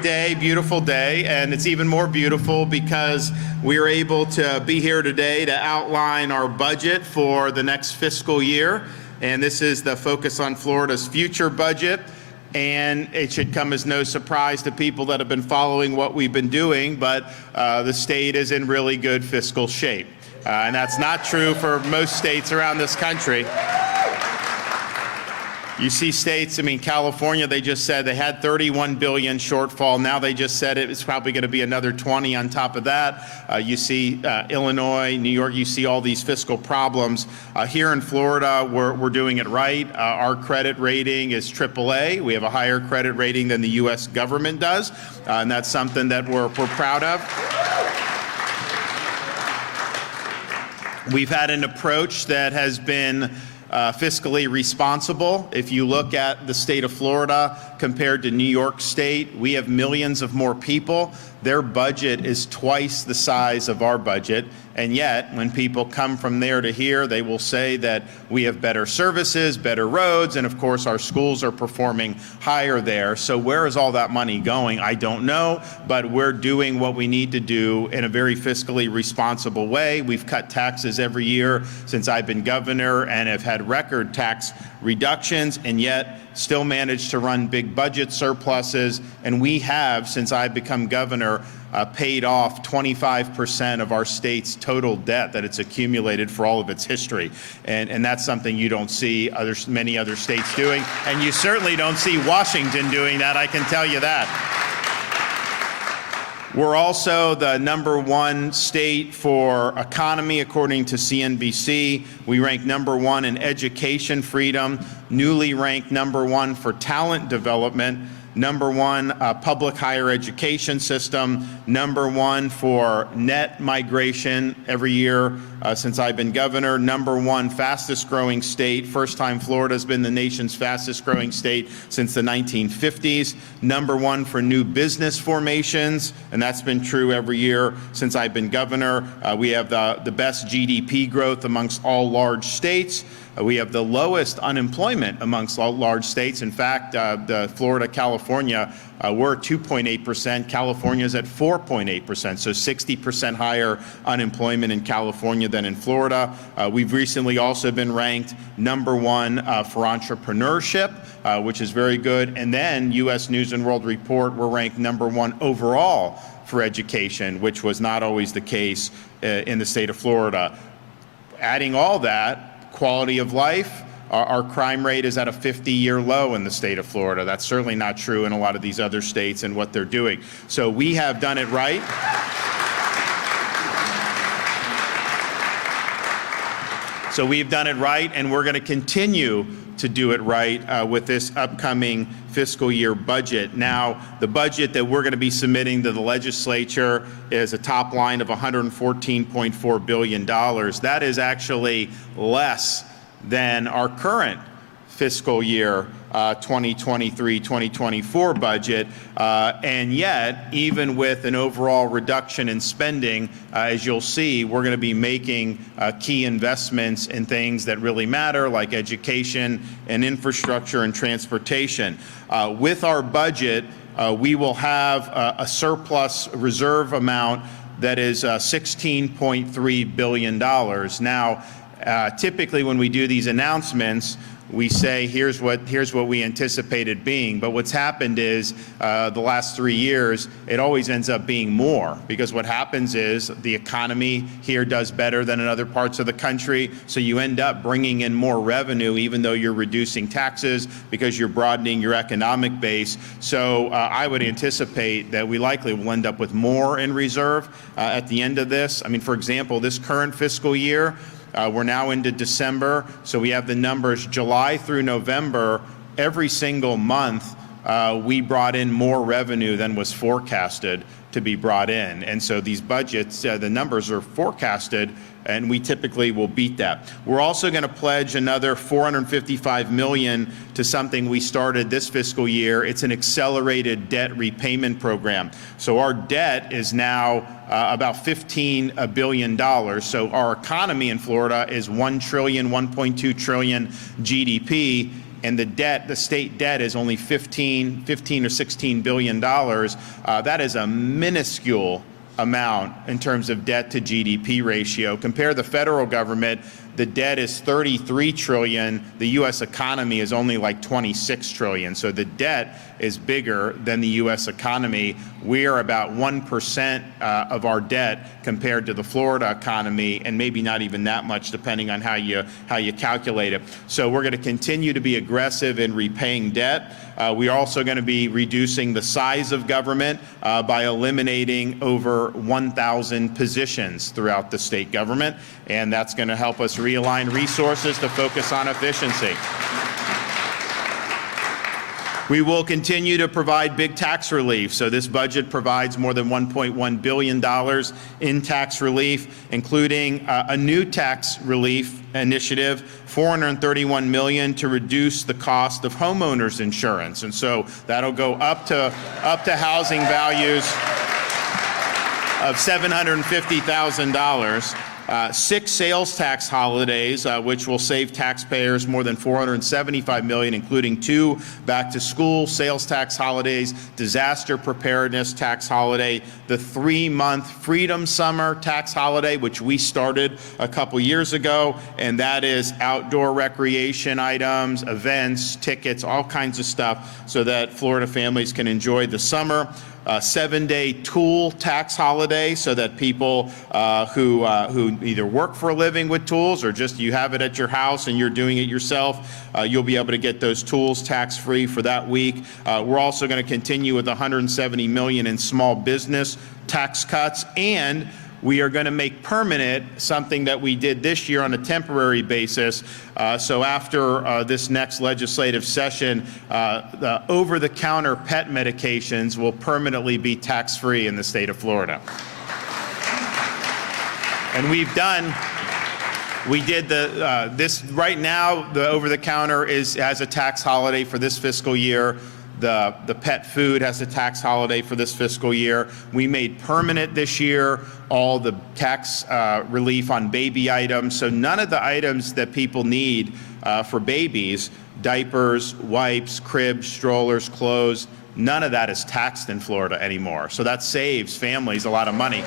Beautiful day, and it's even more beautiful because we are able to be here today to outline our budget for the next fiscal year. And this is the Focus on Florida's Future budget. And it should come as no surprise to people that have been following what we've been doing, but the state is in really good fiscal shape. And that's not true for most states around this country. You see states, California, they just said they had 31 billion shortfall. Now they just said it's probably going to be another 20 on top of that. You see Illinois, New York, you see all these fiscal problems. Here in Florida, we're doing it right. Our credit rating is AAA. We have a higher credit rating than the U.S. government does, and that's something that we're proud of. We've had an approach that has been fiscally responsible. If you look at the state of Florida compared to New York State, we have millions of more people. Their budget is twice the size of our budget. And yet, when people come from there to here, they will say that we have better services, better roads, and of course our schools are performing higher there. So where is all that money going? I don't know, but we're doing what we need to do in a very fiscally responsible way. We've cut taxes every year since I've been governor and have had record tax reductions, and yet still managed to run big budget surpluses. And we have, since I've become governor, paid off 25% of our state's total debt that it's accumulated for all of its history. And that's something you don't see many other states doing. And you certainly don't see Washington doing that, I can tell you that. We're also the #1 state for economy, according to CNBC. We rank #1 in education freedom, newly ranked #1 for talent development, #1 public higher education system, #1 for net migration every year since I've been governor, #1 fastest growing state. First time Florida's been the nation's fastest growing state since the 1950s, #1 for new business formations, and that's been true every year since I've been governor. We have the best GDP growth amongst all large states. We have the lowest unemployment amongst all large states. In fact, Florida, California, we're at 2.8%. California's at 4.8%, so 60% higher unemployment in California than in Florida. We've recently also been ranked #1 for entrepreneurship, which is very good. And then U.S. News and World Report, we're ranked #1 overall for education, which was not always the case in the state of Florida. Adding all that, quality of life, our crime rate is at a 50-year low in the state of Florida. That's certainly not true in a lot of these other states and what they're doing. So we have done it right. So we've done it right, and we're going to continue to do it right with this upcoming fiscal year budget. Now, the budget that we're going to be submitting to the legislature is a top line of $114.4 billion. That is actually less than our current fiscal year 2023-2024 budget, and yet, even with an overall reduction in spending, as you'll see, we're going to be making key investments in things that really matter, like education and infrastructure and transportation. With our budget, we will have a surplus reserve amount that is $16.3 billion. Now, typically when we do these announcements, we say, here's what we anticipated being. But what's happened is the last 3 years, it always ends up being more, because what happens is the economy here does better than in other parts of the country. So you end up bringing in more revenue, even though you're reducing taxes, because you're broadening your economic base. So I would anticipate that we likely will end up with more in reserve at the end of this. For example, this current fiscal year, we're now into December, so we have the numbers July through November. Every single month, we brought in more revenue than was forecasted to be brought in. And so these budgets, the numbers are forecasted, and we typically will beat that. We're also going to pledge another $455 million to something we started this fiscal year. It's an accelerated debt repayment program. So our debt is now about $15 billion. So our economy in Florida is $1 trillion, $1.2 trillion GDP. and the state debt is only 15 or $16 billion. That is a minuscule amount in terms of debt to GDP ratio. Compare the federal government, the debt is 33 trillion, the US economy is only like 26 trillion. So the debt is bigger than the US economy. We are about 1% of our debt compared to the Florida economy, and maybe not even that much depending on how you calculate it. So we're going to continue to be aggressive in repaying debt. We're also going to be reducing the size of government by eliminating over 1,000 positions throughout the state government, and that's going to help us realign resources to focus on efficiency. We will continue to provide big tax relief. So this budget provides more than $1.1 billion in tax relief, including a new tax relief initiative, $431 million to reduce the cost of homeowners insurance. And so that'll go up to housing values of $750,000. 6 sales tax holidays, which will save taxpayers more than $475 million, including 2 back-to-school sales tax holidays, disaster preparedness tax holiday, the 3-month Freedom Summer tax holiday, which we started a couple years ago, and that is outdoor recreation items, events, tickets, all kinds of stuff, so that Florida families can enjoy the summer. 7-day tool tax holiday, so that people who either work for a living with tools or just you have it at your house and you're doing it yourself, you'll be able to get those tools tax-free for that week. We're also going to continue with $170 million in small business tax cuts, and we are going to make permanent something that we did this year on a temporary basis. So after this next legislative session, the over-the-counter pet medications will permanently be tax-free in the state of Florida. And we did this right now. The over-the-counter has a tax holiday for this fiscal year. The pet food has a tax holiday for this fiscal year. We made permanent this year all the tax relief on baby items. So none of the items that people need for babies, diapers, wipes, cribs, strollers, clothes, none of that is taxed in Florida anymore. So that saves families a lot of money.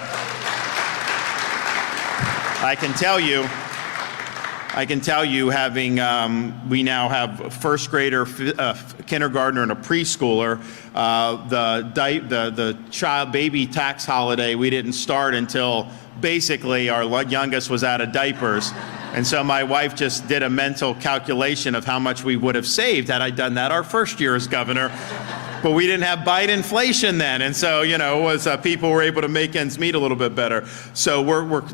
I can tell you, having we now have a first grader, kindergartner, and a preschooler. The child baby tax holiday we didn't start until basically our youngest was out of diapers. And so my wife just did a mental calculation of how much we would have saved had I done that our first year as governor. But we didn't have Biden inflation then, and so people were able to make ends meet a little bit better. So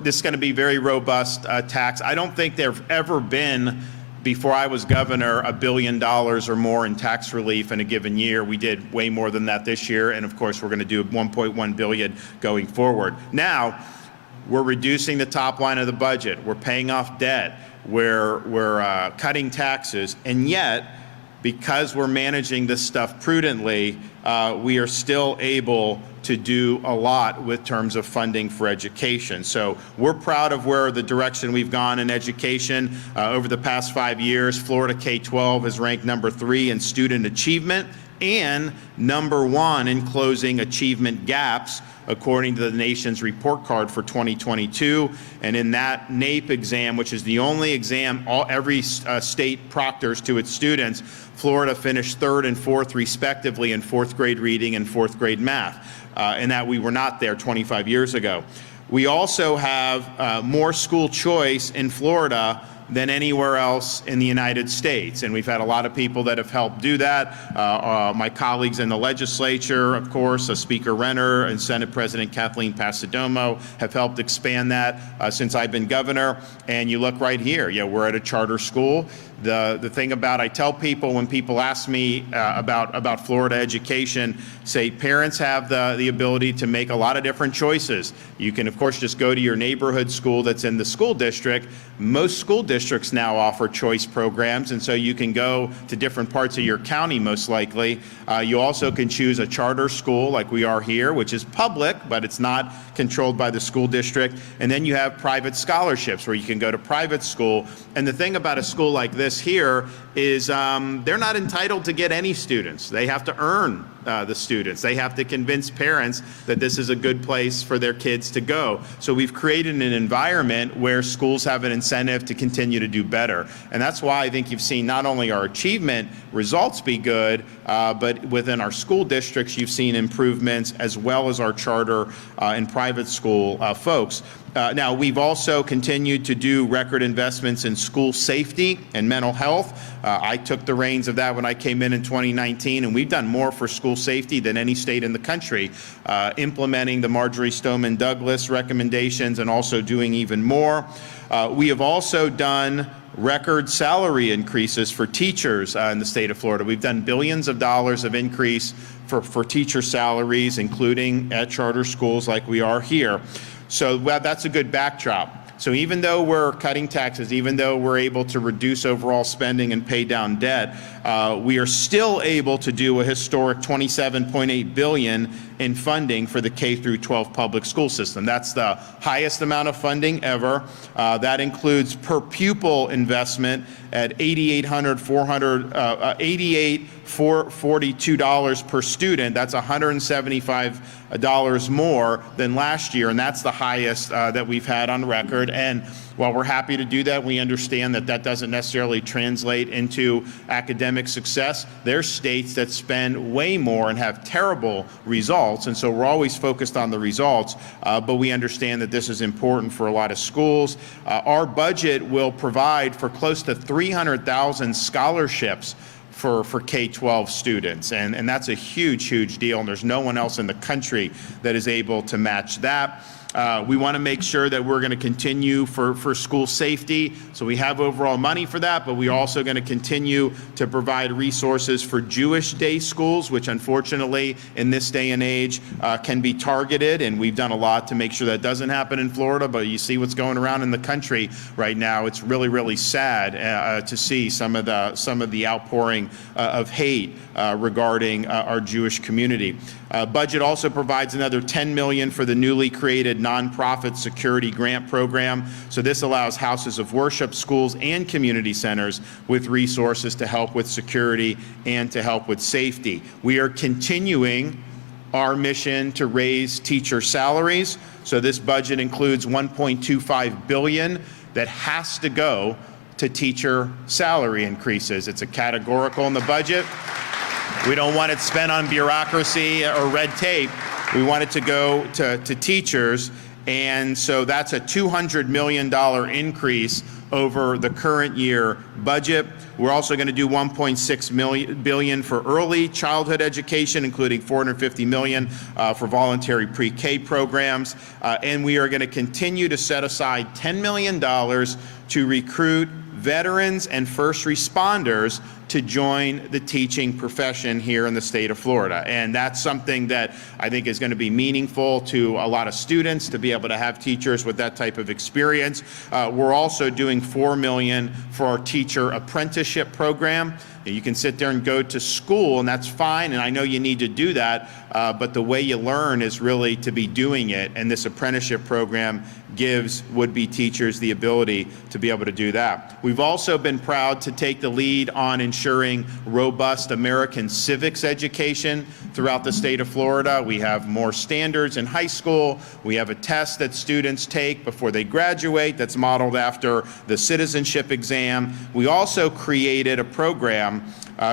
this is going to be very robust tax. I don't think there've ever been, before I was governor, $1 billion or more in tax relief in a given year. We did way more than that this year, and of course we're going to do $1.1 billion going forward. Now, we're reducing the top line of the budget. We're paying off debt. We're cutting taxes, and yet, because we're managing this stuff prudently, we are still able to do a lot with terms of funding for education. So we're proud of where the direction we've gone in education. Over the past 5 years, Florida K-12 has ranked #3 in student achievement and #1 in closing achievement gaps, according to the nation's report card for 2022. And in that NAEP exam, which is the only exam every state proctors to its students, Florida finished 3rd and 4th respectively in 4th grade reading and 4th grade math, and that we were not there 25 years ago. We also have more school choice in Florida than anywhere else in the United States. And we've had a lot of people that have helped do that. My colleagues in the legislature, of course, Speaker Renner and Senate President Kathleen Passidomo have helped expand that since I've been governor. And you look right here, we're at a charter school. The thing about, I tell people when people ask me about Florida education, say parents have the ability to make a lot of different choices. You can, of course, just go to your neighborhood school that's in the school district. Most school districts now offer choice programs, and so you can go to different parts of your county, most likely. You also can choose a charter school like we are here, which is public, but it's not controlled by the school district. And then you have private scholarships where you can go to private school. And the thing about a school like this this here is they're not entitled to get any students. They have to earn the students. They have to convince parents that this is a good place for their kids to go. So we've created an environment where schools have an incentive to continue to do better. And that's why I think you've seen not only our achievement results be good, but within our school districts, you've seen improvements, as well as our charter and private school folks. Now, we've also continued to do record investments in school safety and mental health. I took the reins of that when I came in 2019, and we've done more for school safety than any state in the country, implementing the Marjorie Stoneman Douglas recommendations and also doing even more. We have also done record salary increases for teachers in the state of Florida. We've done billions of dollars of increase for teacher salaries, including at charter schools like we are here. So that's a good backdrop. So even though we're cutting taxes, even though we're able to reduce overall spending and pay down debt, we are still able to do a historic $27.8 billion in funding for the K through 12 public school system. That's the highest amount of funding ever. That includes per pupil investment at $88,442 per student. That's $175 more than last year, and that's the highest that we've had on record. And while we're happy to do that, we understand that that doesn't necessarily translate into academic success. There's states that spend way more and have terrible results, and so we're always focused on the results, but we understand that this is important for a lot of schools. Our budget will provide for close to 300,000 scholarships for K-12 students, and that's a huge, huge deal, and there's no one else in the country that is able to match that. We want to make sure that we're going to continue for school safety, so we have overall money for that, but we're also going to continue to provide resources for Jewish day schools, which unfortunately in this day and age can be targeted, and we've done a lot to make sure that doesn't happen in Florida, but you see what's going around in the country right now. It's really, really sad to see some of the outpouring of hate regarding our Jewish community. Budget also provides another $10 million for the newly created nonprofit security grant program. So this allows houses of worship, schools, and community centers with resources to help with security and to help with safety. We are continuing our mission to raise teacher salaries. So this budget includes $1.25 billion that has to go to teacher salary increases. It's a categorical in the budget. We don't want it spent on bureaucracy or red tape. We want it to go to teachers, and so that's a $200 million increase over the current year budget. We're also going to do $1.6 billion for early childhood education, including $450 million for voluntary pre-K programs, and we are going to continue to set aside $10 million to recruit veterans and first responders to join the teaching profession here in the state of Florida. And that's something that I think is going to be meaningful to a lot of students to be able to have teachers with that type of experience. We're also doing $4 million for our teacher apprenticeship program. You can sit there and go to school, and that's fine, and I know you need to do that, but the way you learn is really to be doing it, and this apprenticeship program gives would-be teachers the ability to be able to do that. We've also been proud to take the lead on ensuring robust American civics education throughout the state of Florida. We have more standards in high school. We have a test that students take before they graduate that's modeled after the citizenship exam. We also created a program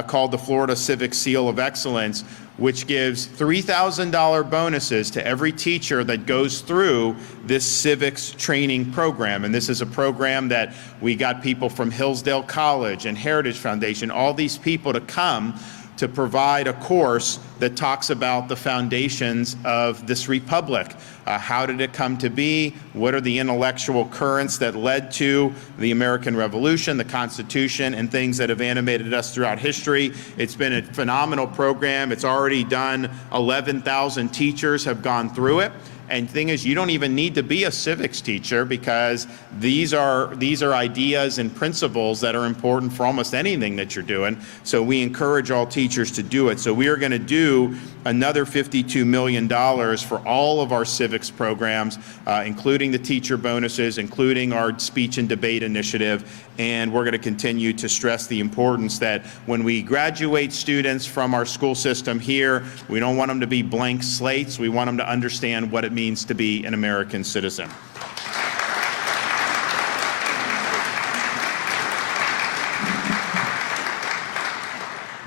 called the Florida Civic Seal of Excellence, which gives $3,000 bonuses to every teacher that goes through this civics training program. And this is a program that we got people from Hillsdale College and Heritage Foundation, all these people to come to provide a course that talks about the foundations of this republic. How did it come to be? What are the intellectual currents that led to the American Revolution, the Constitution, and things that have animated us throughout history? It's been a phenomenal program. It's already done 11,000 teachers have gone through it. And the thing is, you don't even need to be a civics teacher, because these are ideas and principles that are important for almost anything that you're doing. So we encourage all teachers to do it. So we are going to do another $52 million for all of our civics programs, including the teacher bonuses, including our speech and debate initiative. And we're going to continue to stress the importance that when we graduate students from our school system here, we don't want them to be blank slates. We want them to understand what it means to be an American citizen.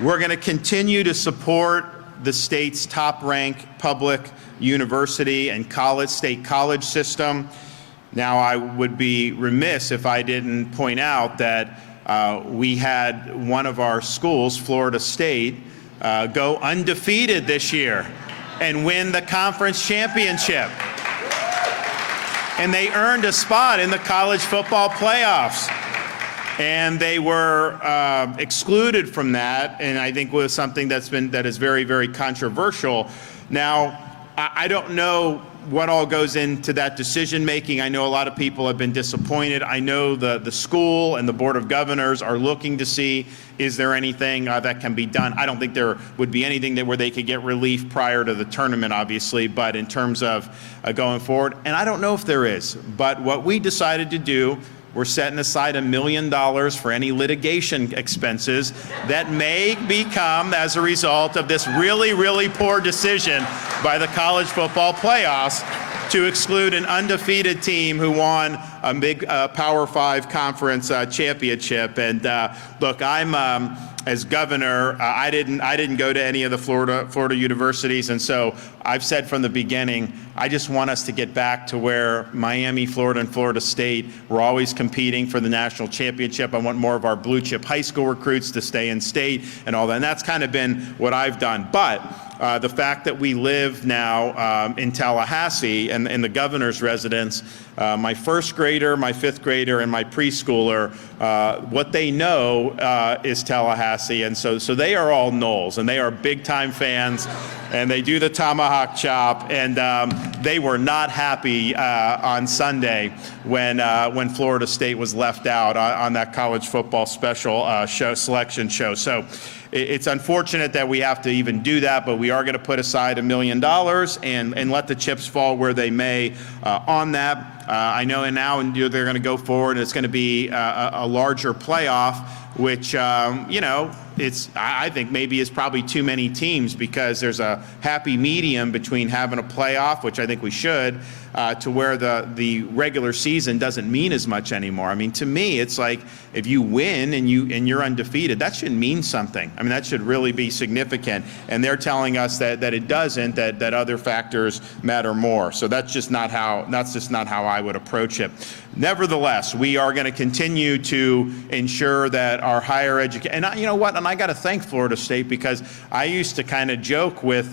We're going to continue to support the state's top-ranked public university and state college system. Now, I would be remiss if I didn't point out that we had one of our schools, Florida State, go undefeated this year and win the conference championship. And they earned a spot in the college football playoffs. And they were excluded from that, and I think was something that is very, very controversial. Now, I don't know what all goes into that decision making. I know a lot of people have been disappointed. I know the school and the Board of Governors are looking to see, is there anything that can be done? I don't think there would be anything where they could get relief prior to the tournament, obviously, but in terms of going forward, and I don't know if there is. But what we decided to do, we're setting aside $1 million for any litigation expenses that may become as a result of this really, really poor decision by the college football playoffs to exclude an undefeated team who won a big Power 5 conference championship. And look, I'm as governor, I didn't go to any of the Florida universities, and so I've said from the beginning, I just want us to get back to where Miami, Florida, and Florida State were always competing for the national championship. I want more of our blue chip high school recruits to stay in state and all that, and that's kind of been what I've done. But the fact that we live now in Tallahassee and in the governor's residence, my first grader, my fifth grader, and my preschooler, what they know is Tallahassee, and so they are all Noles, and they are big-time fans, and they do the tomahawk chop, and they were not happy on Sunday when Florida State was left out on that college football special selection show. So it's unfortunate that we have to even do that, but we are going to put aside $1 million and let the chips fall where they may on that. I know and now they're going to go forward, and it's going to be a larger playoff, which, you know, I think maybe is probably too many teams, because there's a happy medium between having a playoff, which I think we should, to where the regular season doesn't mean as much anymore. I mean, to me, it's like if you win and you're undefeated, that should mean something. I mean, that should really be significant. And they're telling us that it doesn't, that other factors matter more. So that's just not how I would approach it. Nevertheless, we are going to continue to ensure that our higher education, and you know what, and I got to thank Florida State, because I used to kind of joke with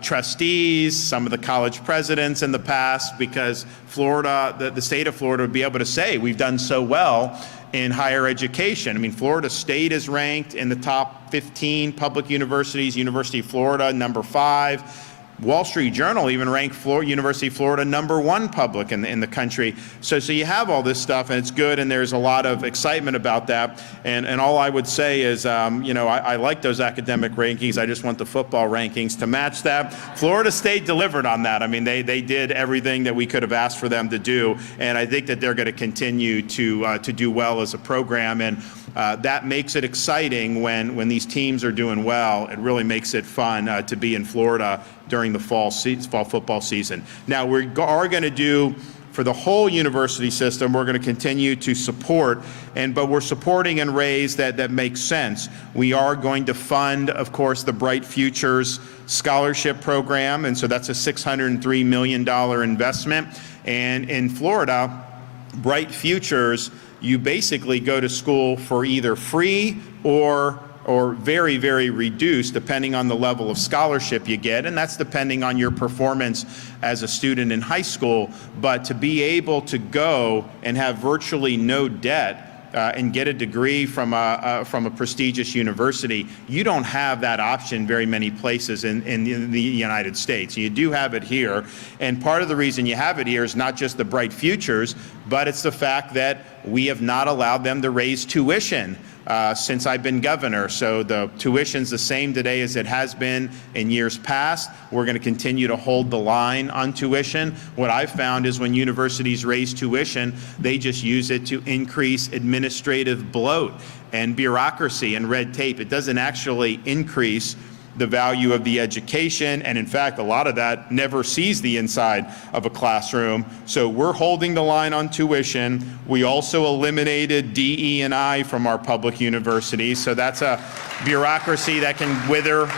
trustees, some of the college presidents in the past, because Florida, the state of Florida would be able to say, we've done so well in higher education. I mean, Florida State is ranked in the top 15 public universities, University of Florida, number 5. Wall Street Journal even ranked University of Florida #1 public in the country. So you have all this stuff, and it's good, and there's a lot of excitement about that. And all I would say is, you know, I like those academic rankings. I just want the football rankings to match that. Florida State delivered on that. I mean, they did everything that we could have asked for them to do, and I think that they're going to continue to do well as a program. And that makes it exciting when these teams are doing well. It really makes it fun to be in Florida during the fall football season. Now, we are going to do, for the whole university system, we're going to continue to support, but we're supporting in ways that make sense. We are going to fund, of course, the Bright Futures Scholarship Program, and so that's a $603 million investment. And in Florida, Bright Futures, you basically go to school for either free or very, very reduced, depending on the level of scholarship you get, and that's depending on your performance as a student in high school. But to be able to go and have virtually no debt and get a degree from a prestigious university, you don't have that option very many places in the United States. You do have it here, and part of the reason you have it here is not just the Bright Futures, but it's the fact that we have not allowed them to raise tuition since I've been governor. So the tuition's the same today as it has been in years past. We're going to continue to hold the line on tuition. What I've found is when universities raise tuition, they just use it to increase administrative bloat and bureaucracy and red tape. It doesn't actually increase the value of the education, and in fact, a lot of that never sees the inside of a classroom. So we're holding the line on tuition. We also eliminated DE&I from our public universities, so that's a bureaucracy that can wither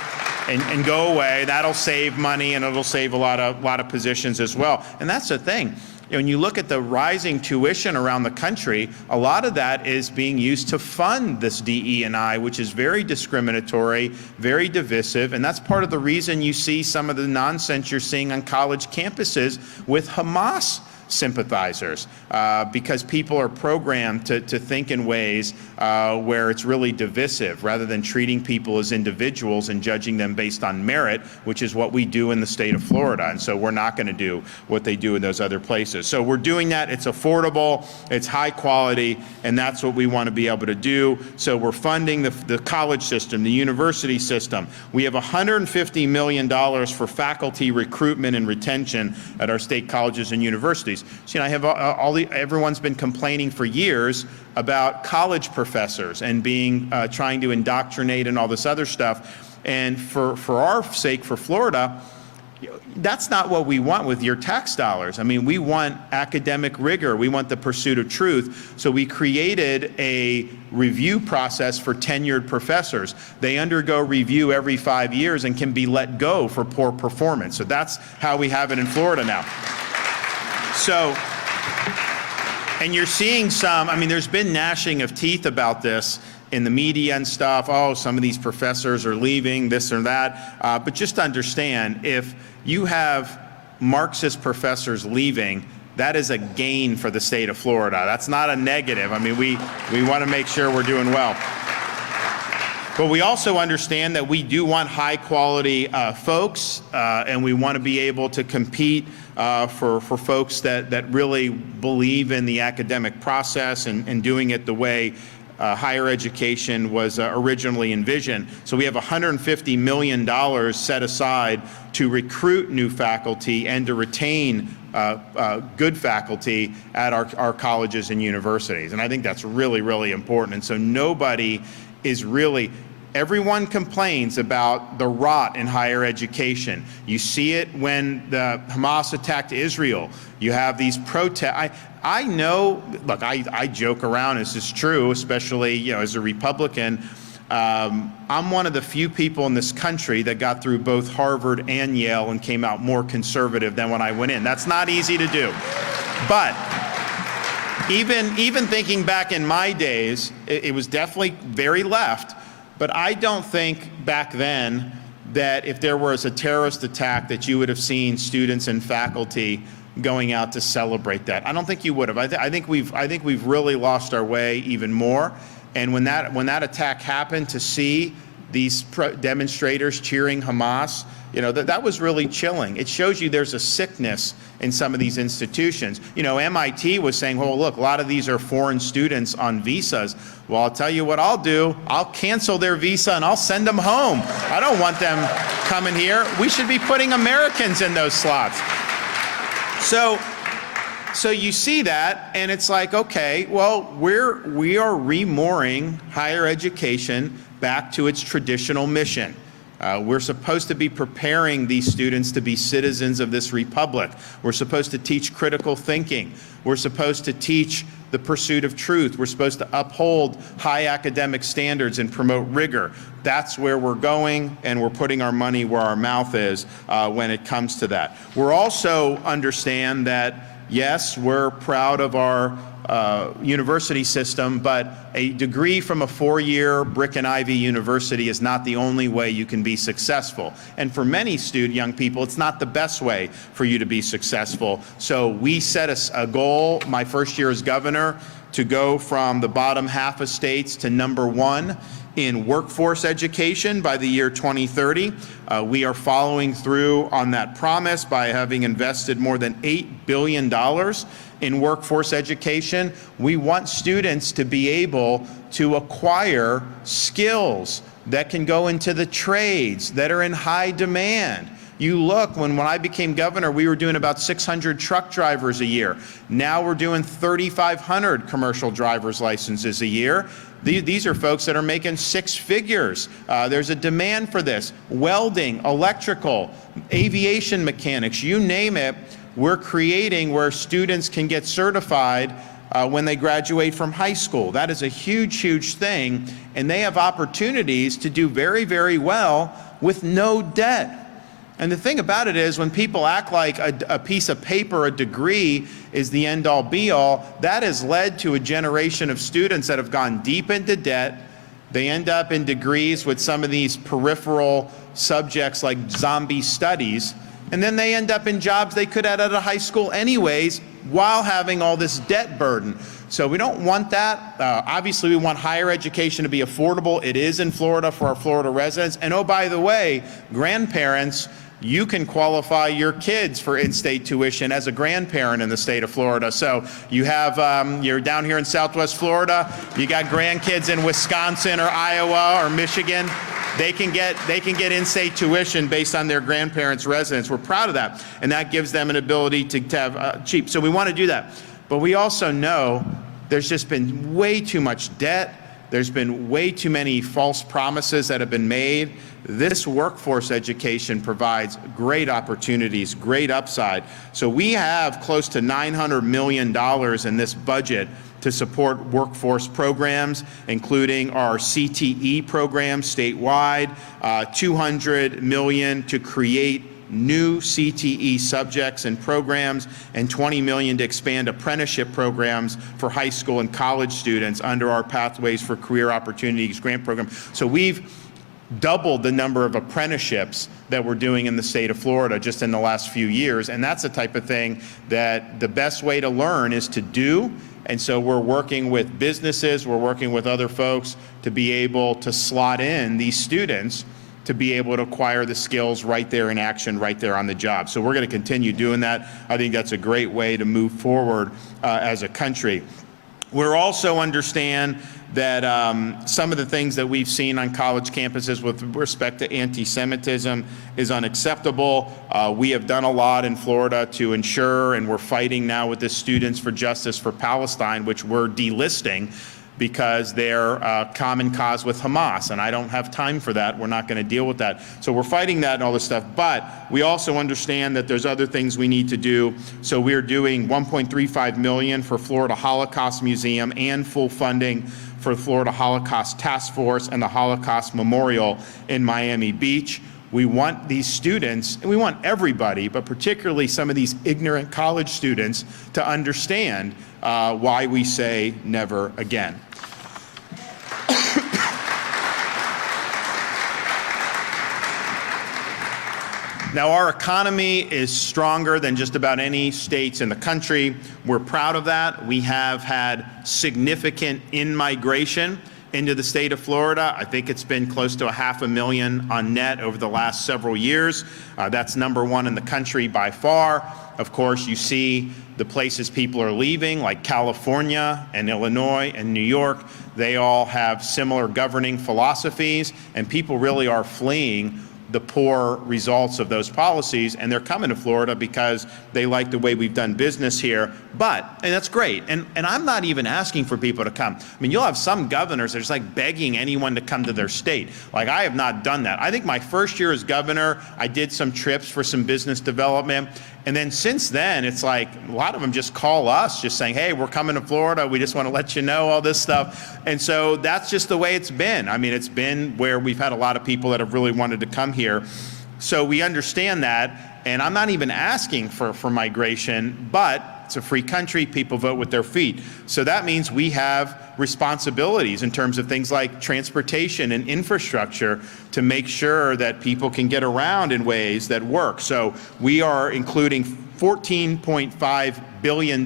and go away. That'll save money, and it'll save a lot of positions as well. And that's the thing. When you look at the rising tuition around the country, a lot of that is being used to fund this DE&I, which is very discriminatory, very divisive, and that's part of the reason you see some of the nonsense you're seeing on college campuses with Hamas sympathizers, because people are programmed to think in ways where it's really divisive, rather than treating people as individuals and judging them based on merit, which is what we do in the state of Florida. And so we're not going to do what they do in those other places. So we're doing that. It's affordable, it's high quality, and that's what we want to be able to do. So we're funding the college system, the university system. We have $150 million for faculty recruitment and retention at our state colleges and universities. So, I have everyone's been complaining for years about college professors and trying to indoctrinate and all this other stuff. And for our sake, for Florida, that's not what we want with your tax dollars. I mean, we want academic rigor. We want the pursuit of truth. So we created a review process for tenured professors. They undergo review every 5 years and can be let go for poor performance. So that's how we have it in Florida now. So, and you're seeing there's been gnashing of teeth about this in the media and stuff. Oh, some of these professors are leaving, this or that. But just understand, if you have Marxist professors leaving, that is a gain for the state of Florida. That's not a negative. I mean, we want to make sure we're doing well. But we also understand that we do want high quality folks, and we want to be able to compete for folks that really believe in the academic process and doing it the way higher education was originally envisioned. So we have $150 million set aside to recruit new faculty and to retain good faculty at our colleges and universities. And I think that's really, really important. And so nobody is really, everyone complains about the rot in higher education. You see it when the Hamas attacked Israel. You have these protests. I know, look, I joke around, this is true, especially, as a Republican. I'm one of the few people in this country that got through both Harvard and Yale and came out more conservative than when I went in. That's not easy to do. But even thinking back in my days, it was definitely very left. But I don't think back then that if there was a terrorist attack that you would have seen students and faculty going out to celebrate that. I don't think you would have. I think we've really lost our way even more. And when that attack happened, to see these demonstrators cheering Hamas, that was really chilling. It shows you there's a sickness in some of these institutions. MIT was saying, well, look, a lot of these are foreign students on visas. Well, I'll tell you what I'll do. I'll cancel their visa and I'll send them home. I don't want them coming here. We should be putting Americans in those slots. So you see that, and it's like, okay, well, we are remooring higher education back to its traditional mission. We're supposed to be preparing these students to be citizens of this republic. We're supposed to teach critical thinking. We're supposed to teach the pursuit of truth. We're supposed to uphold high academic standards and promote rigor. That's where we're going, and we're putting our money where our mouth is when it comes to that. We're also understand that, yes, we're proud of our university system, but a degree from a 4-year brick and ivy university is not the only way you can be successful. And for many young people, it's not the best way for you to be successful. So we set a goal my first year as governor to go from the bottom half of states to #1 in workforce education by the year 2030. We are following through on that promise by having invested more than $8 billion in workforce education. We want students to be able to acquire skills that can go into the trades that are in high demand. You look, when I became governor, we were doing about 600 truck drivers a year. Now we're doing 3,500 commercial driver's licenses a year. These are folks that are making 6 figures. There's a demand for this. Welding, electrical, aviation mechanics, you name it, we're creating where students can get certified when they graduate from high school. That is a huge, huge thing, and they have opportunities to do very, very well with no debt. And the thing about it is, when people act like a piece of paper, a degree, is the end-all be-all, that has led to a generation of students that have gone deep into debt. They end up in degrees with some of these peripheral subjects like zombie studies, and then they end up in jobs they could have out of high school anyways, while having all this debt burden. So we don't want that. Obviously, we want higher education to be affordable. It is in Florida for our Florida residents. And oh, by the way, grandparents, you can qualify your kids for in-state tuition as a grandparent in the state of Florida. So you have, you're down here in Southwest Florida, you got grandkids in Wisconsin or Iowa or Michigan, they can get in-state tuition based on their grandparents' residence. We're proud of that, and that gives them an ability to have cheap. So we want to do that. But we also know there's just been way too much debt. There's been way too many false promises that have been made. This workforce education provides great opportunities, great upside. So we have close to $900 million in this budget to support workforce programs, including our CTE program statewide, $200 million to create new CTE subjects and programs, and $20 million to expand apprenticeship programs for high school and college students under our Pathways for Career Opportunities grant program. So we've doubled the number of apprenticeships that we're doing in the state of Florida just in the last few years, and that's the type of thing that the best way to learn is to do. And so we're working with businesses, we're working with other folks to be able to slot in these students to be able to acquire the skills right there in action, right there on the job. So we're going to continue doing that. I think that's a great way to move forward as a country. We're also understand that some of the things that we've seen on college campuses with respect to anti-Semitism is unacceptable. We have done a lot in Florida to ensure, and we're fighting now with the Students for Justice for Palestine, which we're delisting because they're common cause with Hamas, and I don't have time for that. We're not going to deal with that. So we're fighting that and all this stuff, but we also understand that there's other things we need to do. So we're doing $1.35 million for Florida Holocaust Museum and full funding for Florida Holocaust Task Force and the Holocaust Memorial in Miami Beach. We want these students, and we want everybody, but particularly some of these ignorant college students, to understand why we say never again. Now, our economy is stronger than just about any states in the country. We're proud of that. We have had significant in-migration into the state of Florida. I think it's been close to 500,000 on net over the last several years. That's #1 in the country by far. Of course, you see the places people are leaving, like California and Illinois and New York. They all have similar governing philosophies, and people really are fleeing the poor results of those policies, and they're coming to Florida because they like the way we've done business here. And that's great, and I'm not even asking for people to come. I mean, you'll have some governors that are just like begging anyone to come to their state. Like, I have not done that. I think my first year as governor, I did some trips for some business development, and then since then, it's like a lot of them just call us just saying, hey, we're coming to Florida, we just want to let you know all this stuff. And so that's just the way it's been. I mean, it's been where we've had a lot of people that have really wanted to come here. So we understand that, and I'm not even asking for migration, but it's a free country, people vote with their feet. So that means we have responsibilities in terms of things like transportation and infrastructure to make sure that people can get around in ways that work. So we are including $14.5 billion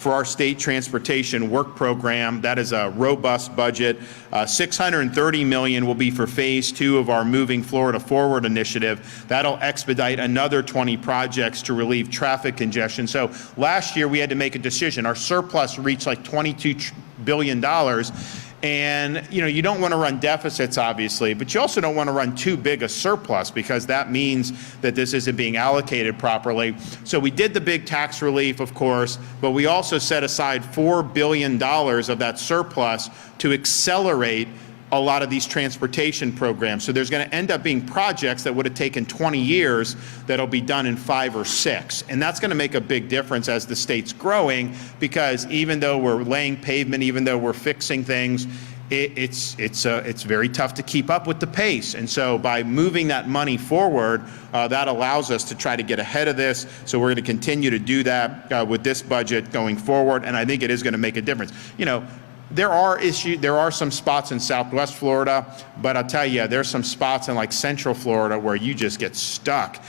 for our state transportation work program. That is a robust budget. $630 million will be for phase 2 of our Moving Florida Forward initiative. That'll expedite another 20 projects to relieve traffic congestion. So last year we had to make a decision. Our surplus reached like $22 billion. And you don't want to run deficits, obviously, but you also don't want to run too big a surplus, because that means that this isn't being allocated properly. So we did the big tax relief, of course, but we also set aside $4 billion of that surplus to accelerate a lot of these transportation programs. So there's going to end up being projects that would have taken 20 years that'll be done in 5 or 6. And that's going to make a big difference as the state's growing, because even though we're laying pavement, even though we're fixing things, it's very tough to keep up with the pace. And so by moving that money forward, that allows us to try to get ahead of this. So we're going to continue to do that with this budget going forward. And I think it is going to make a difference. There are some spots in Southwest Florida, but I'll tell you, there's some spots in like Central Florida where you just get stuck.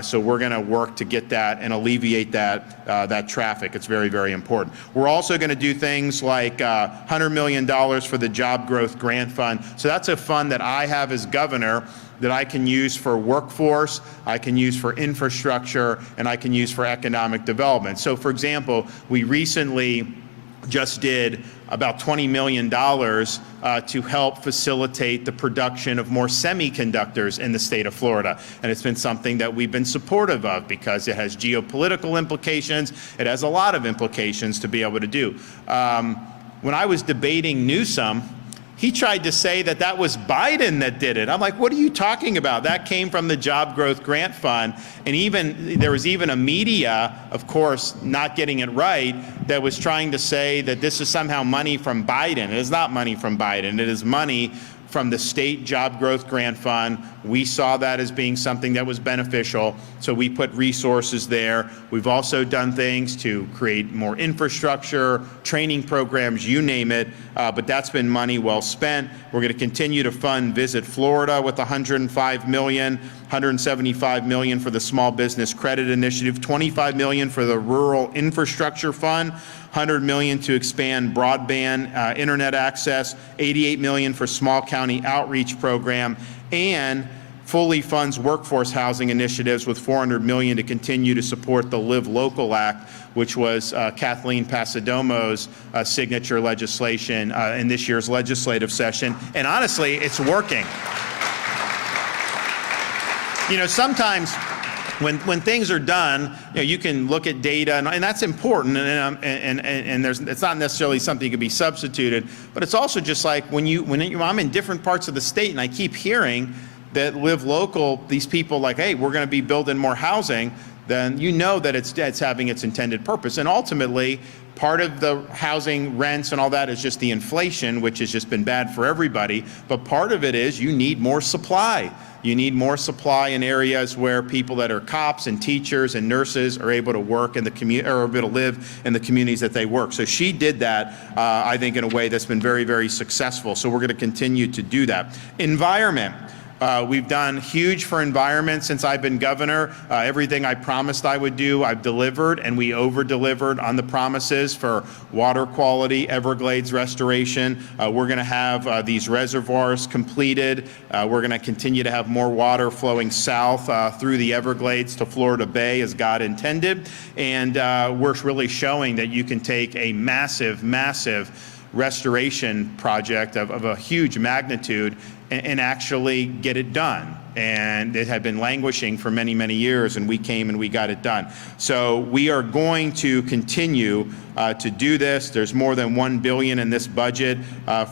So we're going to work to get that and alleviate that traffic. It's very, very important. We're also going to do things like $100 million for the Job Growth Grant Fund. So that's a fund that I have as governor that I can use for workforce, I can use for infrastructure, and I can use for economic development. So for example, we recently just did about $20 million to help facilitate the production of more semiconductors in the state of Florida. And it's been something that we've been supportive of because it has geopolitical implications. It has a lot of implications to be able to do. When I was debating Newsom, he tried to say that that was Biden that did it. I'm like, what are you talking about? That came from the Job Growth Grant Fund. And there was even a media, of course, not getting it right, that was trying to say that this is somehow money from Biden. It is not money from Biden. It is money from the state Job Growth Grant Fund. We saw that as being something that was beneficial, so we put resources there. We've also done things to create more infrastructure, training programs, you name it, but that's been money well spent. We're going to continue to fund Visit Florida with $105 million, $175 million for the Small Business Credit Initiative, $25 million for the Rural Infrastructure Fund, $100 million to expand broadband internet access, $88 million for Small County Outreach Program, and fully funds workforce housing initiatives with $400 million to continue to support the Live Local Act, which was Kathleen Passidomo's signature legislation in this year's legislative session. And honestly, it's working. Sometimes when things are done, you can look at data, and that's important, and it's not necessarily something that can be substituted, but it's also just like when I'm in different parts of the state and I keep hearing that Live Local, these people like, hey, we're going to be building more housing, then you know that it's having its intended purpose. And ultimately, part of the housing rents and all that is just the inflation, which has just been bad for everybody, but part of it is you need more supply. You need more supply in areas where people that are cops and teachers and nurses are able to work in the community, or able to live in the communities that they work. So she did that, I think, in a way that's been very, very successful. So we're going to continue to do that. Environment. We've done huge for environment since I've been governor. Everything I promised I would do, I've delivered, and we over-delivered on the promises for water quality, Everglades restoration. We're going to have these reservoirs completed. We're going to continue to have more water flowing south through the Everglades to Florida Bay as God intended. And we're really showing that you can take a massive, massive restoration project of a huge magnitude and actually get it done. And it had been languishing for many, many years, and we came and we got it done. So we are going to continue to do this. There's more than $1 billion in this budget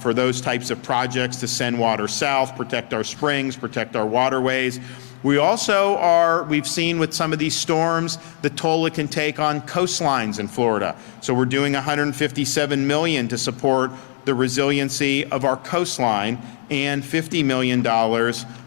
for those types of projects to send water south, protect our springs, protect our waterways. We also we've seen with some of these storms, the toll it can take on coastlines in Florida. So we're doing $157 million to support the resiliency of our coastline and $50 million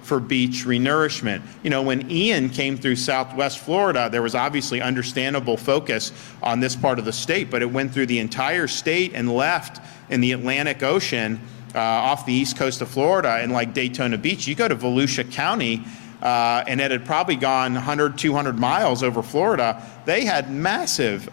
for beach renourishment. When Ian came through Southwest Florida, there was obviously understandable focus on this part of the state, but it went through the entire state and left in the Atlantic Ocean off the east coast of Florida, and like Daytona Beach. You go to Volusia County, and it had probably gone 100, 200 miles over Florida, they had massive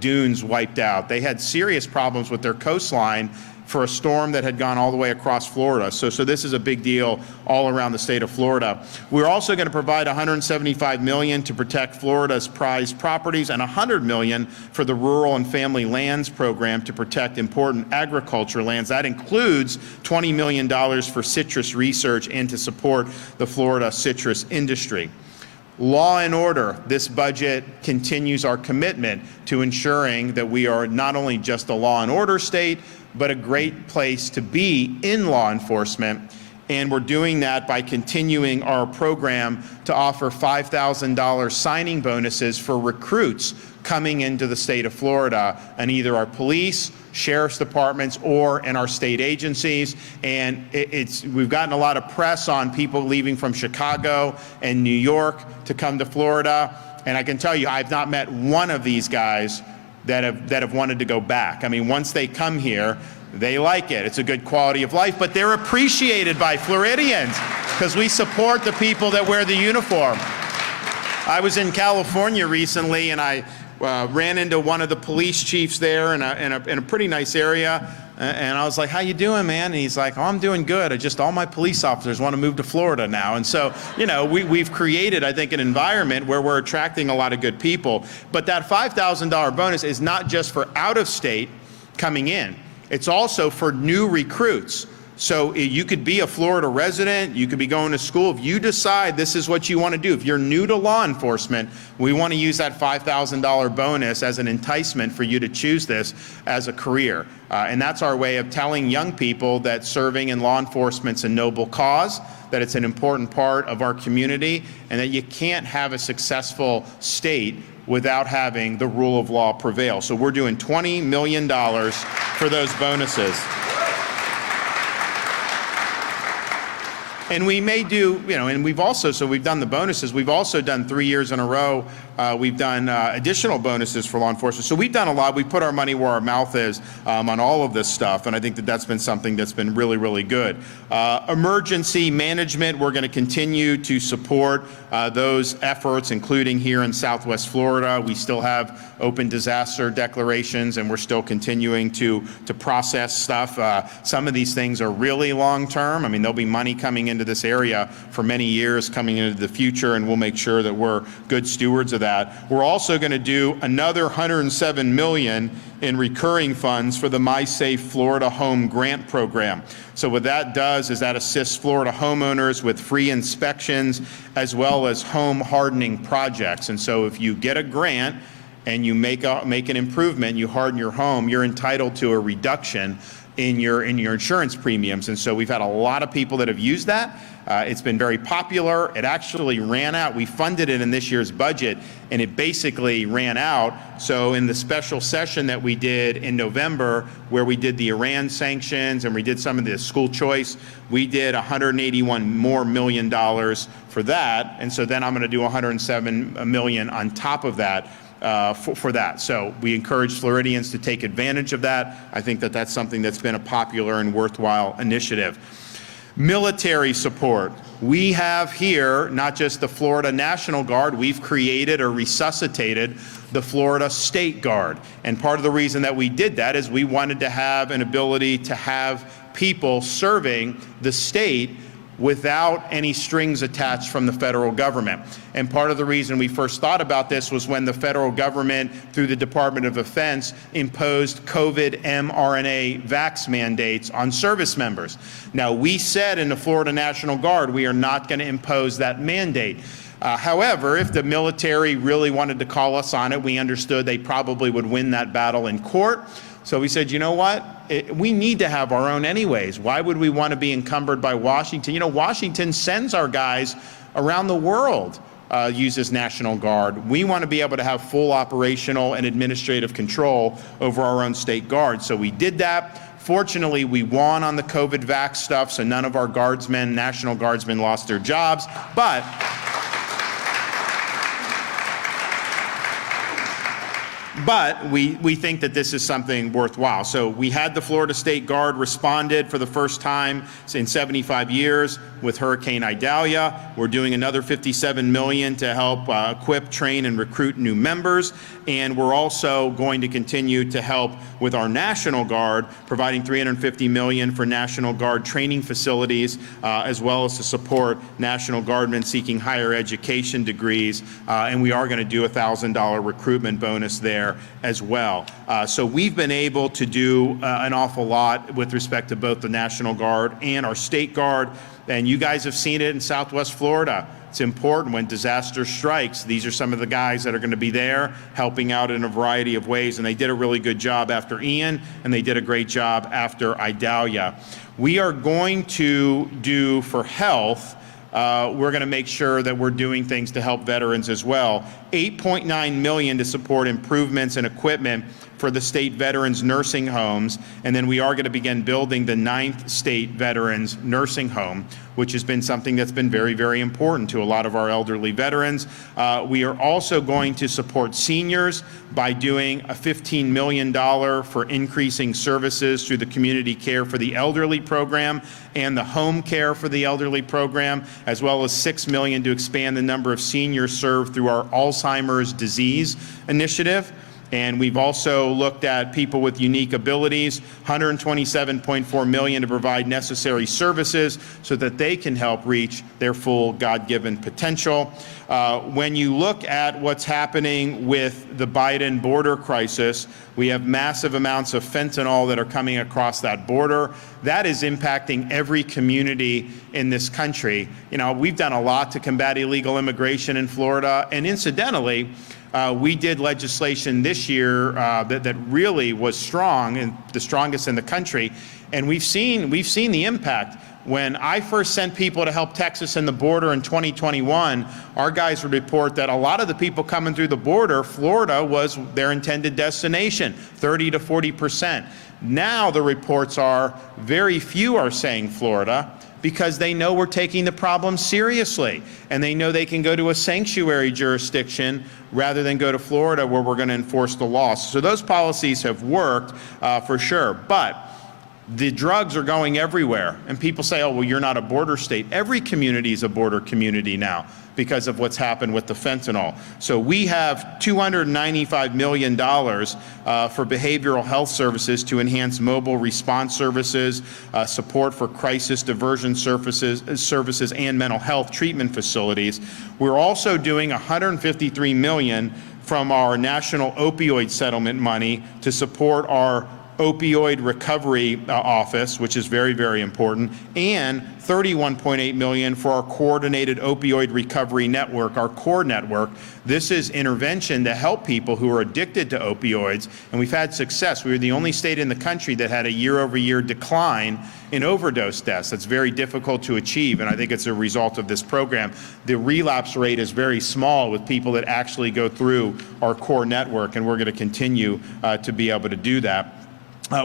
dunes wiped out. They had serious problems with their coastline for a storm that had gone all the way across Florida. So this is a big deal all around the state of Florida. We're also going to provide $175 million to protect Florida's prized properties and $100 million for the Rural and Family Lands Program to protect important agriculture lands. That includes $20 million for citrus research and to support the Florida citrus industry. Law and order. This budget continues our commitment to ensuring that we are not only just a law and order state, but a great place to be in law enforcement. And we're doing that by continuing our program to offer $5,000 signing bonuses for recruits coming into the state of Florida and either our police, sheriff's departments, or in our state agencies. And we've gotten a lot of press on people leaving from Chicago and New York to come to Florida. And I can tell you, I've not met one of these guys that have wanted to go back. I mean, once they come here, they like it. It's a good quality of life, but they're appreciated by Floridians because we support the people that wear the uniform. I was in California recently, and I ran into one of the police chiefs there in a pretty nice area, and I was like, "How you doing, man?" And he's like, "Oh, I'm doing good. All my police officers want to move to Florida now." And so, you know, we've created, I think, an environment where we're attracting a lot of good people. But that $5,000 bonus is not just for out-of-state coming in. It's also for new recruits. So you could be a Florida resident, you could be going to school. If you decide this is what you want to do, if you're new to law enforcement, we want to use that $5,000 bonus as an enticement for you to choose this as a career. And that's our way of telling young people that serving in law enforcement's a noble cause, that it's an important part of our community, and that you can't have a successful state without having the rule of law prevail. So we're doing $20 million for those bonuses. And we may do, you know, and we've also, so we've done the bonuses, we've also done 3 years in a row, we've done additional bonuses for law enforcement. So we've done a lot. We put our money where our mouth is on all of this stuff, and I think that that's been something that's been really, really good. Emergency management, we're going to continue to support those efforts, including here in Southwest Florida. We still have open disaster declarations, and we're still continuing to process stuff. Some of these things are really long-term. I mean, there'll be money coming into this area for many years coming into the future, and we'll make sure that we're good stewards of that. We're also going to do another $107 million in recurring funds for the My Safe Florida Home Grant Program. So what that does is that assists Florida homeowners with free inspections as well as home hardening projects. And so if you get a grant and you make an improvement, you harden your home, you're entitled to a reduction in your insurance premiums. And so we've had a lot of people that have used that. It's been very popular. It actually ran out. We funded it in this year's budget, and it basically ran out. So in the special session that we did in November, where we did the Iran sanctions and we did some of the school choice, we did $181 million for that. And so then I'm going to do $107 million on top of that. For that. So we encourage Floridians to take advantage of that. I think that that's something that's been a popular and worthwhile initiative. Military support. We have here not just the Florida National Guard, we've created or resuscitated the Florida State Guard. And part of the reason that we did that is we wanted to have an ability to have people serving the state without any strings attached from the federal government. And part of the reason we first thought about this was when the federal government, through the Department of Defense, imposed COVID mRNA vax mandates on service members. Now, we said in the Florida National Guard, we are not going to impose that mandate. However, if the military really wanted to call us on it, we understood they probably would win that battle in court. So we said, you know what? We need to have our own anyways. Why would we want to be encumbered by Washington? You know, Washington sends our guys around the world, uses National Guard. We want to be able to have full operational and administrative control over our own state guard. So we did that. Fortunately, we won on the COVID vax stuff, so none of our guardsmen, National Guardsmen, lost their jobs. But we think that this is something worthwhile. So we had the Florida State Guard responded for the first time in 75 years. with Hurricane Idalia. We're doing another $57 million to help equip, train, and recruit new members. And we're also going to continue to help with our National Guard, providing $350 million for National Guard training facilities, as well as to support National Guardmen seeking higher education degrees. And we are going to do a $1,000 recruitment bonus there as well. So we've been able to do an awful lot with respect to both the National Guard and our State Guard. And you guys have seen it in Southwest Florida. It's important when disaster strikes. These are some of the guys that are going to be there helping out in a variety of ways, and they did a really good job after Ian, and they did a great job after Idalia. We are going to do for health, we're going to make sure that we're doing things to help veterans as well. $8.9 million to support improvements in equipment for the state veterans nursing homes, and then we are going to begin building the 9th state veterans nursing home, which has been something that's been very, very important to a lot of our elderly veterans. We are also going to support seniors by doing a $15 million for increasing services through the Community Care for the Elderly program and the Home Care for the Elderly program, as well as $6 million to expand the number of seniors served through our Alzheimer's disease initiative. And we've also looked at people with unique abilities, $127.4 million to provide necessary services so that they can help reach their full God-given potential. When you look at what's happening with the Biden border crisis, we have massive amounts of fentanyl that are coming across that border. That is impacting every community in this country. You know, we've done a lot to combat illegal immigration in Florida, and incidentally, we did legislation this year that really was strong and the strongest in the country, and we've seen the impact. When I first sent people to help Texas in the border in 2021, our guys would report that a lot of the people coming through the border, Florida was their intended destination, 30 to 40%. Now the reports are very few are saying Florida, because they know we're taking the problem seriously, and they know they can go to a sanctuary jurisdiction rather than go to Florida where we're going to enforce the law. So those policies have worked for sure, but the drugs are going everywhere, and people say, oh, well, you're not a border state. Every community is a border community now because of what's happened with the fentanyl. So we have $295 million for behavioral health services to enhance mobile response services, support for crisis diversion services and mental health treatment facilities. We're also doing $153 million from our national opioid settlement money to support our opioid recovery office, which is very, very important, and $31.8 million for our coordinated opioid recovery network, our CORE network. This is intervention to help people who are addicted to opioids, and we've had success. We were the only state in the country that had a year-over-year decline in overdose deaths. That's very difficult to achieve, and I think it's a result of this program. The relapse rate is very small with people that actually go through our CORE network, and we're going to continue to be able to do that.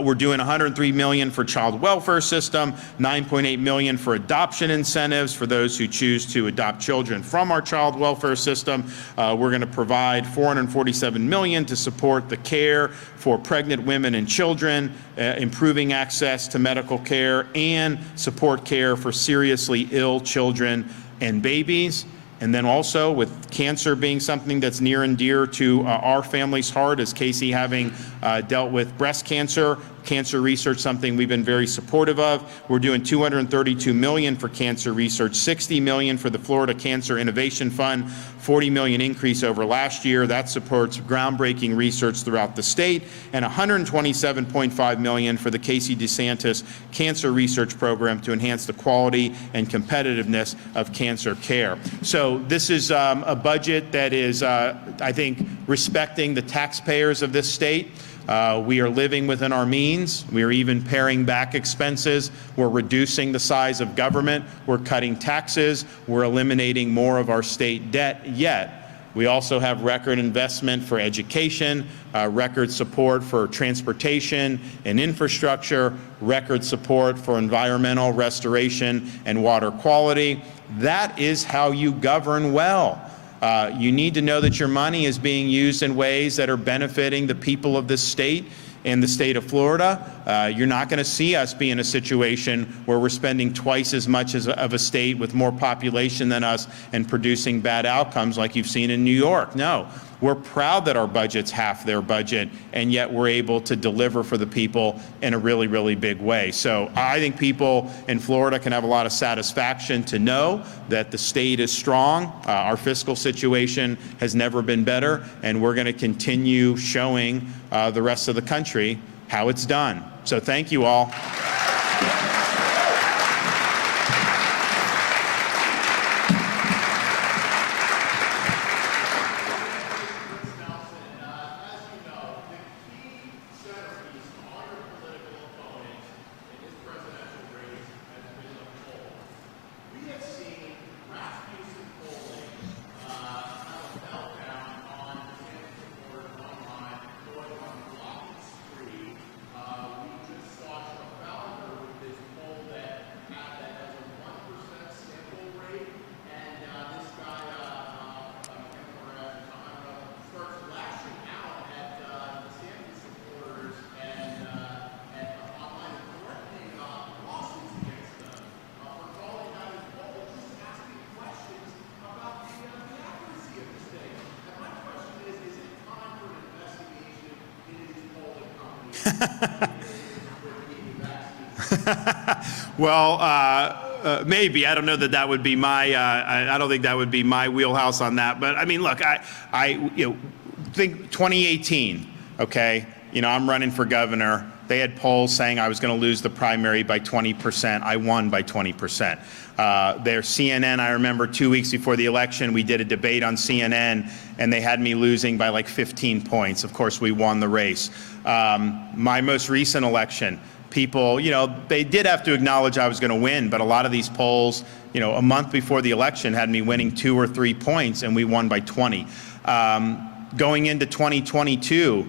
We're doing $103 million for child welfare system, $9.8 million for adoption incentives for those who choose to adopt children from our child welfare system. We're going to provide $447 million to support the care for pregnant women and children, improving access to medical care, and support care for seriously ill children and babies. And then also with cancer being something that's near and dear to our family's heart, as Casey having dealt with breast cancer, cancer research, something we've been very supportive of. We're doing $232 million for cancer research, $60 million for the Florida Cancer Innovation Fund, $40 million increase over last year. That supports groundbreaking research throughout the state, and $127.5 million for the DeSantis Cancer Research Program to enhance the quality and competitiveness of cancer care. So this is a budget that is, I think, respecting the taxpayers of this state. We are living within our means. We are even paring back expenses. We're reducing the size of government. We're cutting taxes. We're eliminating more of our state debt. Yet, we also have record investment for education, record support for transportation and infrastructure, record support for environmental restoration and water quality. That is how you govern well. You need to know that your money is being used in ways that are benefiting the people of this state and the state of Florida, You're not going to see us be in a situation where we're spending twice as much of a state with more population than us and producing bad outcomes like you've seen in New York. No. We're proud that our budget's half their budget, and yet we're able to deliver for the people in a really, really big way. So I think people in Florida can have a lot of satisfaction to know that the state is strong. Our fiscal situation has never been better, and we're going to continue showing the rest of the country how it's done. So thank you all. Well, maybe. I don't know that that would be my. I don't think that would be my wheelhouse on that. But I mean, look, I think 2018. Okay, I'm running for governor. They had polls saying I was going to lose the primary by 20%. I won by 20%. Their CNN, I remember 2 weeks before the election, we did a debate on CNN, and they had me losing by like 15 points. Of course, we won the race. My most recent election, people, they did have to acknowledge I was going to win, but a lot of these polls, a month before the election had me winning 2 or 3 points, and we won by 20. Going into 2022,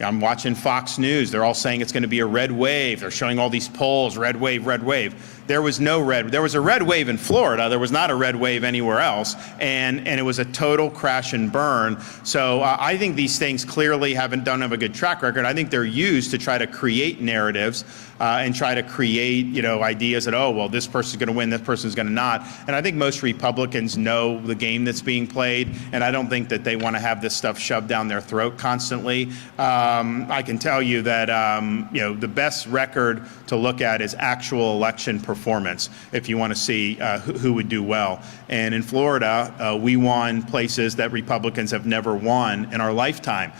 I'm watching Fox News. They're all saying it's going to be a red wave. They're showing all these polls, red wave, red wave. There was no red. There was a red wave in Florida. There was not a red wave anywhere else, and it was a total crash and burn. So I think these things clearly don't have a good track record. I think they're used to try to create narratives and try to create, ideas that, oh, well, this person's going to win, this person's going to not. And I think most Republicans know the game that's being played, and I don't think that they want to have this stuff shoved down their throat constantly. I can tell you that, the best record to look at is actual election performance if you want to see who would do well. And in Florida, we won places that Republicans have never won in our lifetime.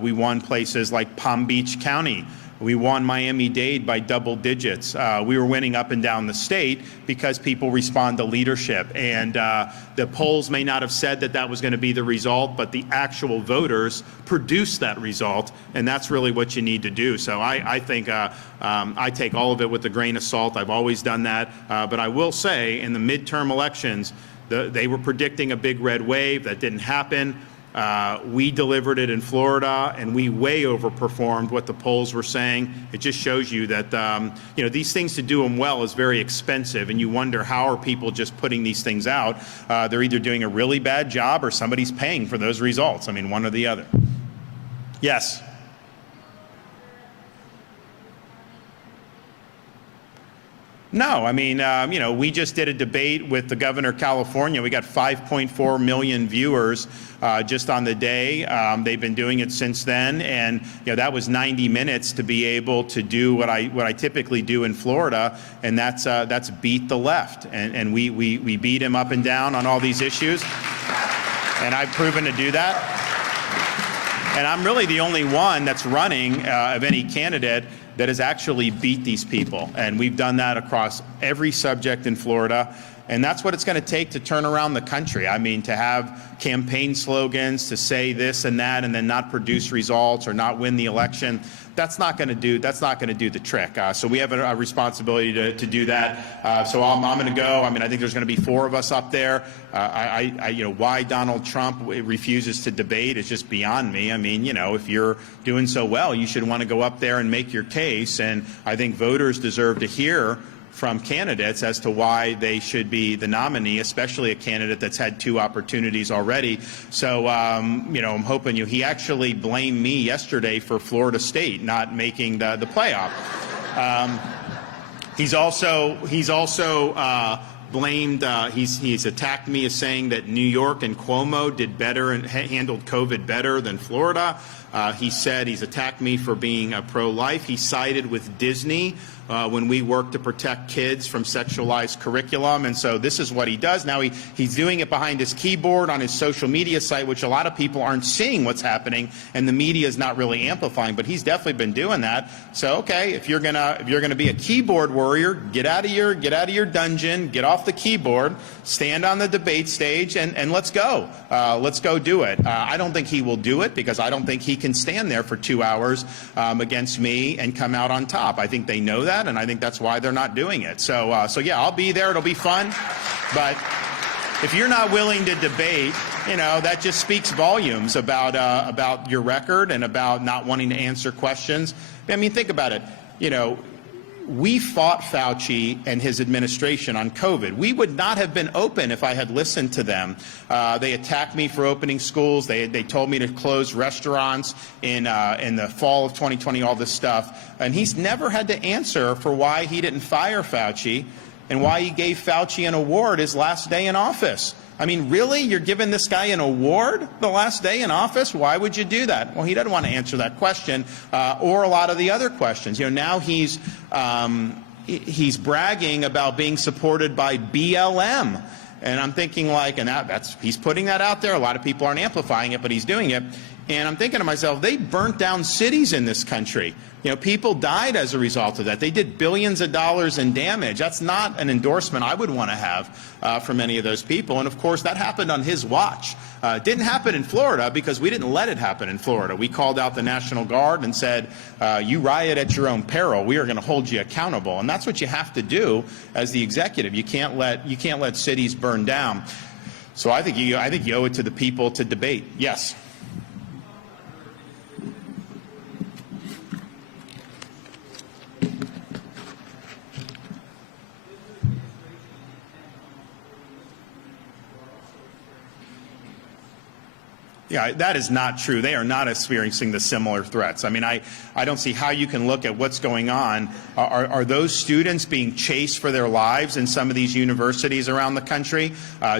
We won places like Palm Beach County. We won Miami-Dade by double digits. We were winning up and down the state because people respond to leadership. And the polls may not have said that that was going to be the result, but the actual voters produced that result, and that's really what you need to do. So I think I take all of it with a grain of salt. I've always done that. But I will say, in the midterm elections, they were predicting a big red wave. That didn't happen. We delivered it in Florida, and we way overperformed what the polls were saying. It just shows you that these things, to do them well, is very expensive, and you wonder, how are people just putting these things out? They're either doing a really bad job or somebody's paying for those results. I mean, one or the other. Yes. No, I mean, we just did a debate with the governor of California. We got 5.4 million viewers just on the day. They've been doing it since then, and that was 90 minutes to be able to do what I typically do in Florida, and that's beat the left, and we beat him up and down on all these issues, and I've proven to do that. And I'm really the only one that's running of any candidate that has actually beat these people. And we've done that across every subject in Florida. And that's what it's going to take to turn around the country. I mean, to have campaign slogans, to say this and that, and then not produce results or not win the election, that's not going to do the trick. So we have a responsibility to do that. So I'm going to go. I mean, I think there's going to be 4 of us up there. Why Donald Trump refuses to debate is just beyond me. I mean, if you're doing so well, you should want to go up there and make your case. And I think voters deserve to hear from candidates as to why they should be the nominee, especially a candidate that's had 2 opportunities already. So, I'm hoping he actually blamed me yesterday for Florida State not making the playoff. He's also blamed, he's attacked me as saying that New York and Cuomo did better and handled COVID better than Florida. He said he's attacked me for being pro-life. He sided with Disney when we work to protect kids from sexualized curriculum. And so this is what he does. Now he's doing it behind his keyboard on his social media site, which a lot of people aren't seeing what's happening, and the media is not really amplifying, but he's definitely been doing that. So, okay, if you're gonna be a keyboard warrior, get out of your dungeon, get off the keyboard, stand on the debate stage, and let's go. Let's go do it. I don't think he will do it, because I don't think he can stand there for 2 hours against me and come out on top. I think they know that, and I think that's why they're not doing it. So yeah, I'll be there. It'll be fun. But if you're not willing to debate, you know, that just speaks volumes about your record and about not wanting to answer questions. I mean, think about it. You know, we fought Fauci and his administration on COVID. We would not have been open if I had listened to them. They attacked me for opening schools. They told me to close restaurants in the fall of 2020, all this stuff. And he's never had to answer for why he didn't fire Fauci and why he gave Fauci an award his last day in office. I mean, really? You're giving this guy an award the last day in office? Why would you do that? Well, he doesn't want to answer that question or a lot of the other questions. You know, now he's bragging about being supported by BLM. And I'm thinking, like, and he's putting that out there. A lot of people aren't amplifying it, but he's doing it. And I'm thinking to myself, they burnt down cities in this country. You know, people died as a result of that. They did billions of dollars in damage. That's not an endorsement I would want to have from any of those people. And, of course, that happened on his watch. It didn't happen in Florida because we didn't let it happen in Florida. We called out the National Guard and said, you riot at your own peril. We are going to hold you accountable. And that's what you have to do as the executive. You can't let cities burn down. So I think you owe it to the people to debate. Yes. Yeah, that is not true. They are not experiencing the similar threats. I mean, I don't see how you can look at what's going on. Are those students being chased for their lives in some of these universities around the country?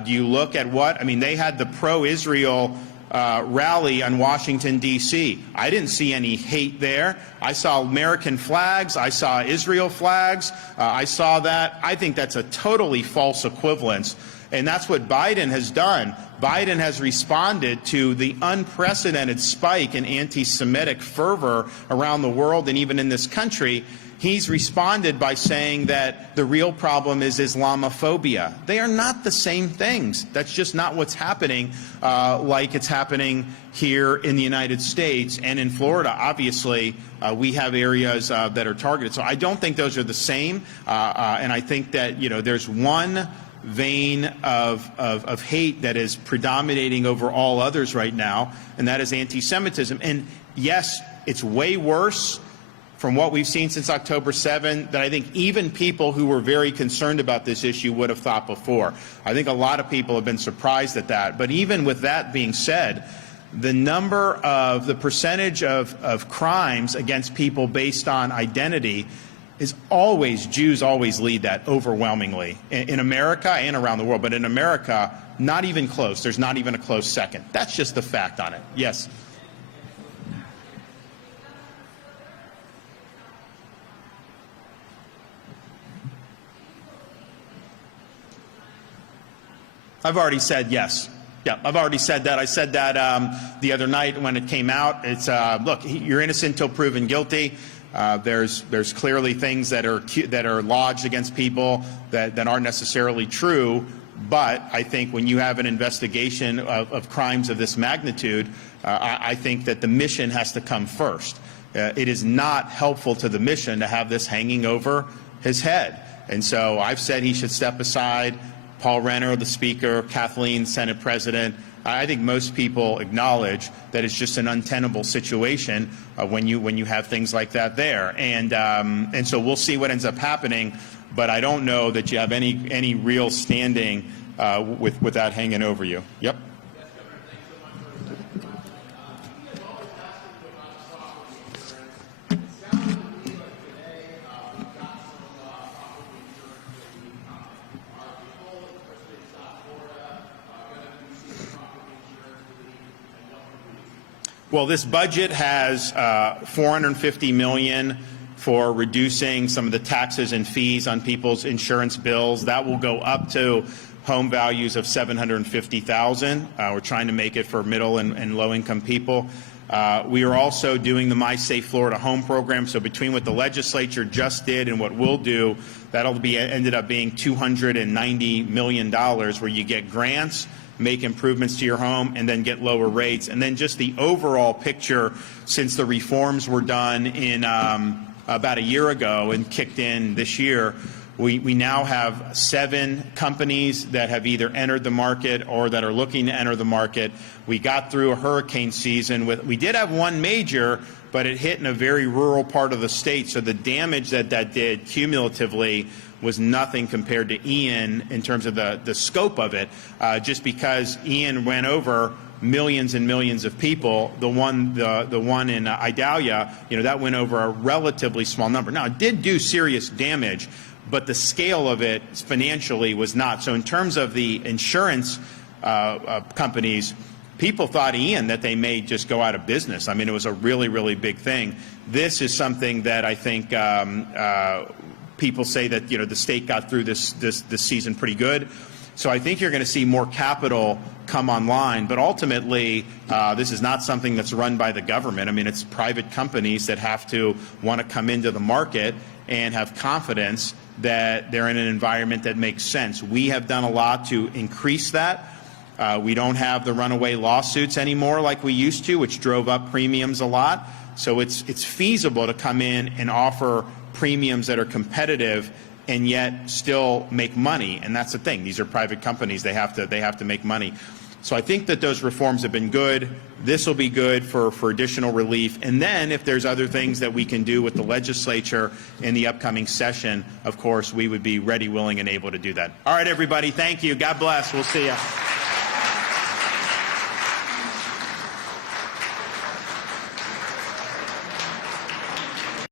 Do you look at what? I mean, they had the pro-Israel rally on Washington, D.C. I didn't see any hate there. I saw American flags. I saw Israel flags. I saw that. I think that's a totally false equivalence. And that's what Biden has done. Biden has responded to the unprecedented spike in anti-Semitic fervor around the world and even in this country. He's responded by saying that the real problem is Islamophobia. They are not the same things. That's just not what's happening like it's happening here in the United States. And in Florida, obviously, we have areas that are targeted. So I don't think those are the same. And I think that, you know, there's one vein of hate that is predominating over all others right now, and that is anti-Semitism. And yes, it's way worse from what we've seen since October 7 than I think even people who were very concerned about this issue would have thought before. I think a lot of people have been surprised at that. But even with that being said, the percentage of crimes against people based on identity is always, Jews always lead that overwhelmingly in America and around the world. But in America, not even close. There's not even a close second. That's just the fact on it. Yes. I've already said yes. Yeah, I've already said that. I said that the other night when it came out. It's look, you're innocent until proven guilty. There's clearly things that are lodged against people that aren't necessarily true. But I think when you have an investigation of crimes of this magnitude, I think that the mission has to come first. It is not helpful to the mission to have this hanging over his head. And so I've said he should step aside. Paul Renner, the Speaker, Kathleen, Senate President. I think most people acknowledge that it's just an untenable situation when you have things like that there, and so we'll see what ends up happening. But I don't know that you have any real standing with that hanging over you. Yep. Well, this budget has $450 million for reducing some of the taxes and fees on people's insurance bills. That will go up to home values of $750,000. We're trying to make it for middle and low-income people. We are also doing the My Safe Florida Home program. So between what the legislature just did and what we'll do, that'll be ended up being $290 million, where you get grants, make improvements to your home, and then get lower rates. And then just the overall picture since the reforms were done in about a year ago and kicked in this year, we now have 7 companies that have either entered the market or that are looking to enter the market. We got through a hurricane season we did have one major, but it hit in a very rural part of the state, so the damage that did cumulatively was nothing compared to Ian in terms of the scope of it, just because Ian went over millions and millions of people. The one in Idalia, that went over a relatively small number. Now, it did do serious damage, but the scale of it financially was not. So in terms of the insurance companies, people thought, Ian, that they may just go out of business. I mean, it was a really, really big thing. This is something that I think people say that, the state got through this season pretty good. So I think you're going to see more capital come online, but ultimately this is not something that's run by the government. I mean, it's private companies that have to want to come into the market and have confidence that they're in an environment that makes sense. We have done a lot to increase that. We don't have the runaway lawsuits anymore like we used to, which drove up premiums a lot. So it's feasible to come in and offer premiums that are competitive and yet still make money. And that's the thing. These are private companies. They have to make money. So I think that those reforms have been good. This will be good for additional relief. And then if there's other things that we can do with the legislature in the upcoming session, of course, we would be ready, willing, and able to do that. All right, everybody. Thank you. God bless. We'll see you.